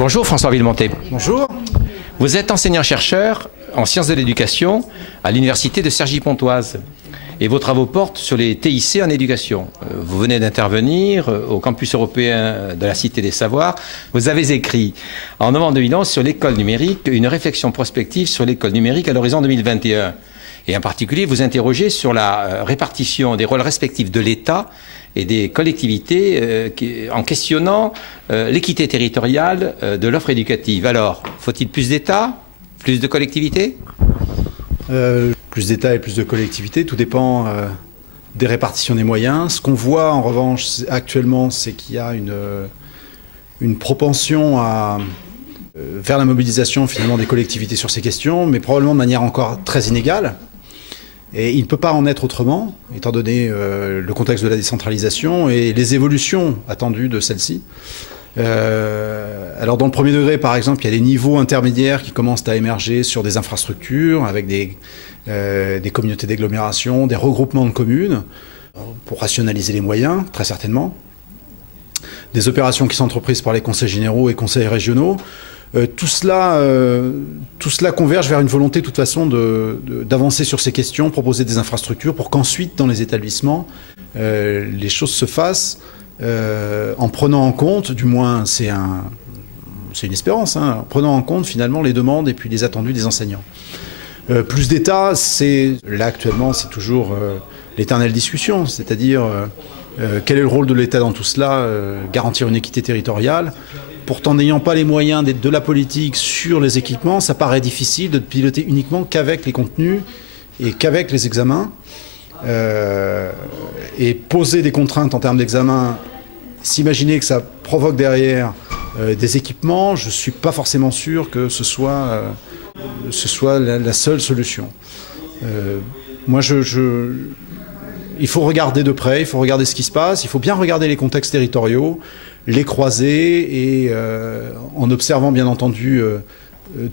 Bonjour François Villemonté. Bonjour. Vous êtes enseignant-chercheur en sciences de l'éducation à l'université de Cergy-Pontoise. Et vos travaux portent sur les TIC en éducation. Vous venez d'intervenir au campus européen de la Cité des Savoirs. Vous avez écrit en novembre 2011 sur l'école numérique, une réflexion prospective sur l'école numérique à l'horizon 2021. Et en particulier, vous interrogez sur la répartition des rôles respectifs de l'État et des collectivités en questionnant l'équité territoriale de l'offre éducative. Alors, faut-il plus d'État, plus de collectivités ? Plus d'État et plus de collectivités, tout dépend des répartitions des moyens. Ce qu'on voit en revanche actuellement, c'est qu'il y a une propension vers la mobilisation finalement des collectivités sur ces questions, mais probablement de manière encore très inégale. Et il ne peut pas en être autrement, étant donné le contexte de la décentralisation et les évolutions attendues de celle-ci. Alors dans le premier degré, par exemple, il y a des niveaux intermédiaires qui commencent à émerger sur des infrastructures, avec des communautés d'agglomération, des regroupements de communes, pour rationaliser les moyens, très certainement. Des opérations qui sont entreprises par les conseils généraux et conseils régionaux. Tout cela converge vers une volonté de toute façon d'avancer sur ces questions, proposer des infrastructures pour qu'ensuite, dans les établissements, les choses se fassent en prenant en compte, du moins c'est une espérance, en prenant en compte finalement les demandes et puis les attendus des enseignants. Plus d'État, là actuellement c'est toujours l'éternelle discussion, c'est-à-dire quel est le rôle de l'État dans tout cela, garantir une équité territoriale. Pourtant, n'ayant pas les moyens de la politique sur les équipements, ça paraît difficile de piloter uniquement qu'avec les contenus et qu'avec les examens. Et poser des contraintes en termes d'examen, s'imaginer que ça provoque derrière des équipements, je ne suis pas forcément sûr que ce soit la seule solution. Moi, il faut regarder de près, il faut regarder ce qui se passe, il faut bien regarder les contextes territoriaux, les croiser et en observant bien entendu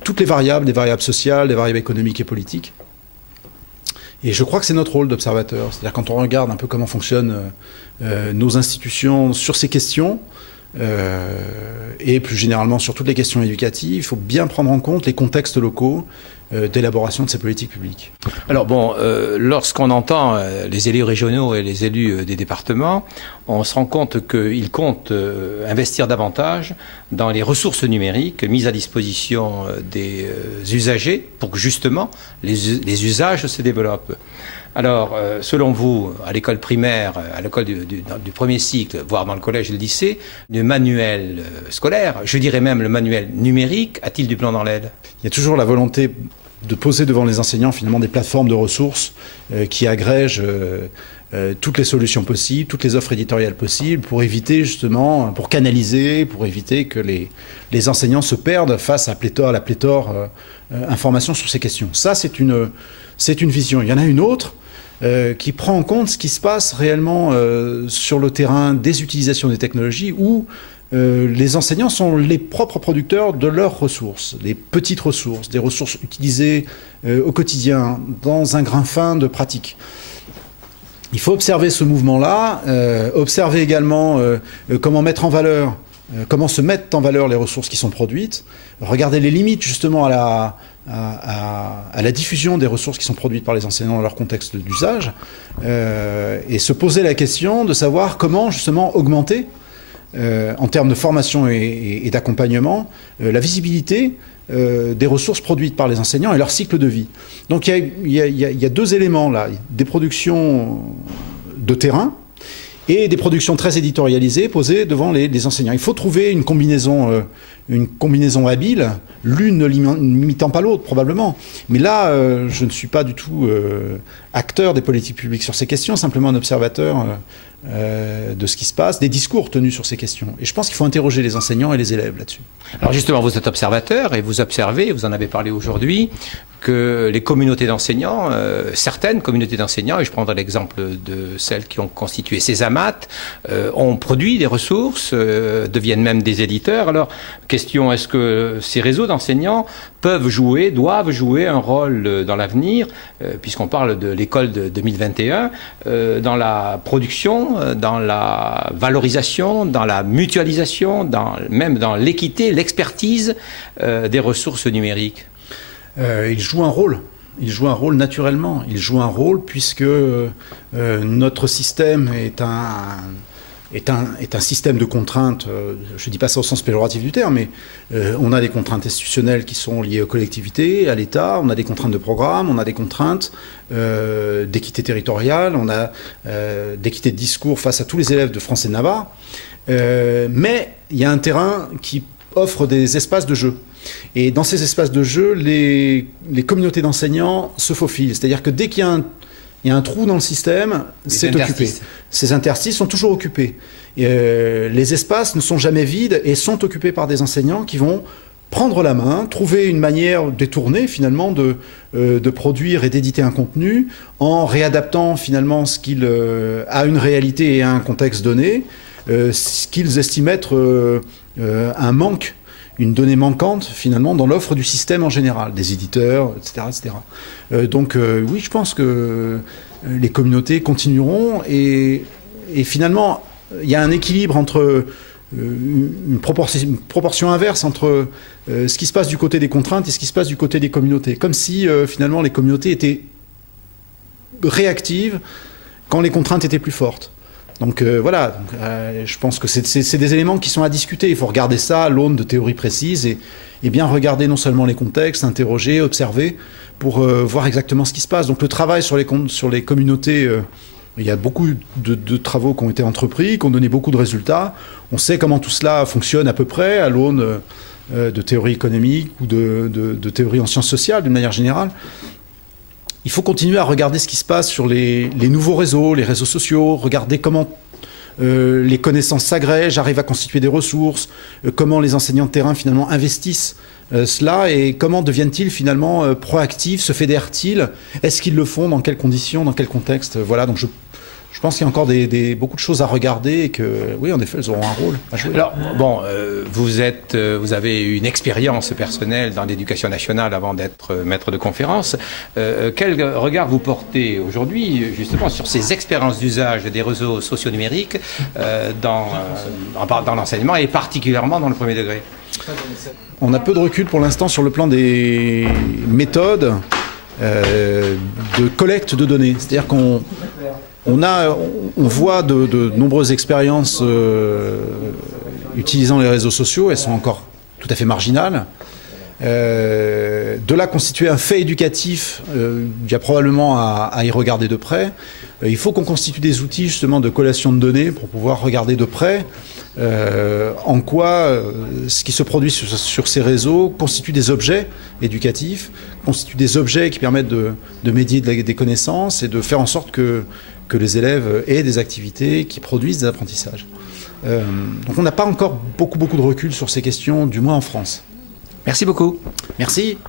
toutes les variables, des variables sociales, des variables économiques et politiques. Et je crois que c'est notre rôle d'observateur. C'est-à-dire quand on regarde un peu comment fonctionnent nos institutions sur ces questions, et plus généralement sur toutes les questions éducatives, il faut bien prendre en compte les contextes locaux d'élaboration de ces politiques publiques. Alors bon, lorsqu'on entend les élus régionaux et les élus des départements, on se rend compte qu'ils comptent investir davantage dans les ressources numériques mises à disposition des usagers pour que justement les usages se développent. Alors, selon vous, à l'école primaire, à l'école du premier cycle, voire dans le collège et le lycée, le manuel scolaire, je dirais même le manuel numérique, a-t-il du plomb dans l'aile ? Il y a toujours la volonté de poser devant les enseignants finalement des plateformes de ressources qui agrègent toutes les solutions possibles, toutes les offres éditoriales possibles pour éviter justement, pour canaliser, pour éviter que les enseignants se perdent face à la pléthore d'informations sur ces questions. Ça, c'est une vision. Il y en a une autre qui prend en compte ce qui se passe réellement sur le terrain des utilisations des technologies où les enseignants sont les propres producteurs de leurs ressources, les petites ressources, des ressources utilisées au quotidien dans un grain fin de pratique. Il faut observer ce mouvement-là, observer également comment mettre en valeur, comment se mettent en valeur les ressources qui sont produites, regarder les limites justement à la diffusion des ressources qui sont produites par les enseignants dans leur contexte d'usage, et se poser la question de savoir comment justement augmenter en termes de formation et d'accompagnement, la visibilité des ressources produites par les enseignants et leur cycle de vie. Donc il y a deux éléments là, des productions de terrain et des productions très éditorialisées posées devant les enseignants. Il faut trouver une combinaison habile, l'une ne limitant pas l'autre probablement. Mais là, je ne suis pas du tout acteur des politiques publiques sur ces questions, simplement un observateur de ce qui se passe, des discours tenus sur ces questions. Et je pense qu'il faut interroger les enseignants et les élèves là-dessus. Alors justement, vous êtes observateur et vous observez, vous en avez parlé aujourd'hui, que les communautés d'enseignants, certaines communautés d'enseignants, et je prendrai l'exemple de celles qui ont constitué Césamat, ont produit des ressources, deviennent même des éditeurs. Alors, question, est-ce que ces réseaux d'enseignants peuvent jouer, doivent jouer un rôle dans l'avenir, puisqu'on parle de l'école de 2021, dans la production, dans la valorisation, dans la mutualisation, même dans l'équité, l'expertise des ressources numériques? Il joue un rôle. Il joue un rôle naturellement. Il joue un rôle puisque notre système est un système de contraintes, je ne dis pas ça au sens péjoratif du terme, mais on a des contraintes institutionnelles qui sont liées aux collectivités, à l'État, on a des contraintes de programme, on a des contraintes d'équité territoriale, on a d'équité de discours face à tous les élèves de France et de Navarre, mais il y a un terrain qui offre des espaces de jeu. Et dans ces espaces de jeu, les communautés d'enseignants se faufilent. C'est-à-dire que dès qu'il y a un trou dans le système, c'est occupé. Ces interstices sont toujours occupés. Les espaces ne sont jamais vides et sont occupés par des enseignants qui vont prendre la main, trouver une manière détournée finalement de produire et d'éditer un contenu en réadaptant finalement ce qu'il a une réalité et à un contexte donné, ce qu'ils estiment être un manque, une donnée manquante finalement dans l'offre du système en général, des éditeurs, etc. etc. Donc oui, je pense que les communautés continueront et finalement il y a un équilibre entre une proportion inverse entre ce qui se passe du côté des contraintes et ce qui se passe du côté des communautés. Comme si finalement les communautés étaient réactives quand les contraintes étaient plus fortes. Donc voilà, je pense que c'est des éléments qui sont à discuter. Il faut regarder ça à l'aune de théories précises et bien regarder non seulement les contextes, interroger, observer pour voir exactement ce qui se passe. Donc le travail sur les communautés, il y a beaucoup de travaux qui ont été entrepris, qui ont donné beaucoup de résultats. On sait comment tout cela fonctionne à peu près à l'aune de théories économiques ou de théories en sciences sociales d'une manière générale. Il faut continuer à regarder ce qui se passe sur les nouveaux réseaux, les réseaux sociaux, regarder comment les connaissances s'agrègent, arrivent à constituer des ressources, comment les enseignants de terrain finalement investissent cela et comment deviennent-ils finalement proactifs, se fédèrent-ils, est-ce qu'ils le font, dans quelles conditions, dans quel contexte. Voilà, donc je pense qu'il y a encore beaucoup de choses à regarder et que, oui, en effet, elles auront un rôle à jouer. Alors, bon, vous avez une expérience personnelle dans l'éducation nationale avant d'être maître de conférence. Quel regard vous portez aujourd'hui, justement, sur ces expériences d'usage des réseaux sociaux numériques dans l'enseignement et particulièrement dans le premier degré? On a peu de recul pour l'instant sur le plan des méthodes de collecte de données. C'est-à-dire qu'on voit de nombreuses expériences utilisant les réseaux sociaux, elles sont encore tout à fait marginales. De là constituer un fait éducatif, il y a probablement à y regarder de près. Il faut qu'on constitue des outils justement de collation de données pour pouvoir regarder de près en quoi ce qui se produit sur ces réseaux constitue des objets éducatifs, constitue des objets qui permettent de médier des connaissances et de faire en sorte que les élèves aient des activités qui produisent des apprentissages. Donc on n'a pas encore beaucoup de recul sur ces questions, du moins en France. Merci beaucoup. Merci.